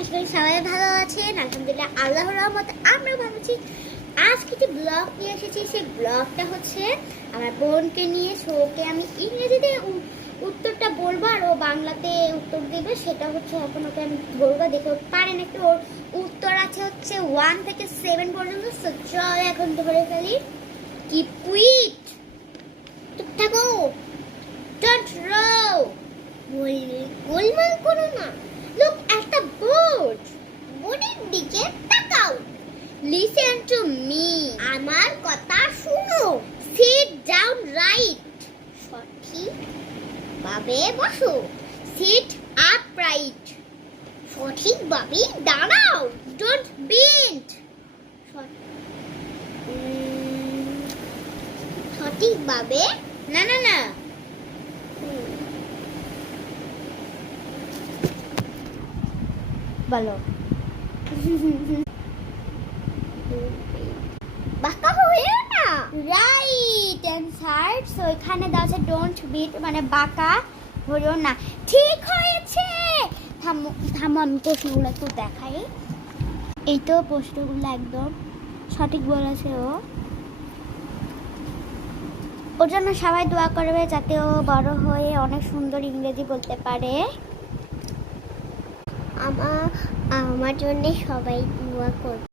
আশা করি সবাই ভালো আছেন। আলহামদুলিল্লাহ, আল্লাহর রহমতে আমরাও ভালো আছি। আজকে যে ব্লগ নিয়ে এসেছি সেই ব্লগটা হচ্ছে আমার বোনকে নিয়ে। ওকে আমি ইংরেজিতে উত্তরটা বলবো আর ও বাংলাতে উত্তর দেবে। সেটা হচ্ছে এখন ওকে আমি ধরবো, দেখে পারেন একটু। ওর উত্তর আছে হচ্ছে 1 থেকে 7 পর্যন্ত। চল এখন ধরে ফেলি। কিপ কুইট, চুপ থাকো, ডোন্ট রো, গোলমাল করো না। লুক অ্যাট দ্য বোর্ড, বোর্ডের দিকে তাকাও। লিসেন টু মি, আমার কথা শুনো। সিট ডাউন রাইট, সঠিক ভাবে বসো। সিট আপরাইট, সঠিক ভাবে দাঁড়াও। ডোন্ট বেন্ড, সঠিক ভাবে না না না বলো। বাঁকা হয়ে না, রাইট অ্যান্সার। সো এখানে দেওয়া আছে ডোন্ট বিট, মানে বাঁকা হইও না। ঠিক হয়েছে। থামো থামো, আমি প্রশ্নগুলো একটু দেখাই। এই তো প্রশ্নগুলো একদম সঠিক বলেছে ও। ওর জন্য সবাই দোয়া করবে যাতে ও বড় হয়ে অনেক সুন্দর ইংরেজি বলতে পারে। আমার জন্য সবাই দোয়া করবে।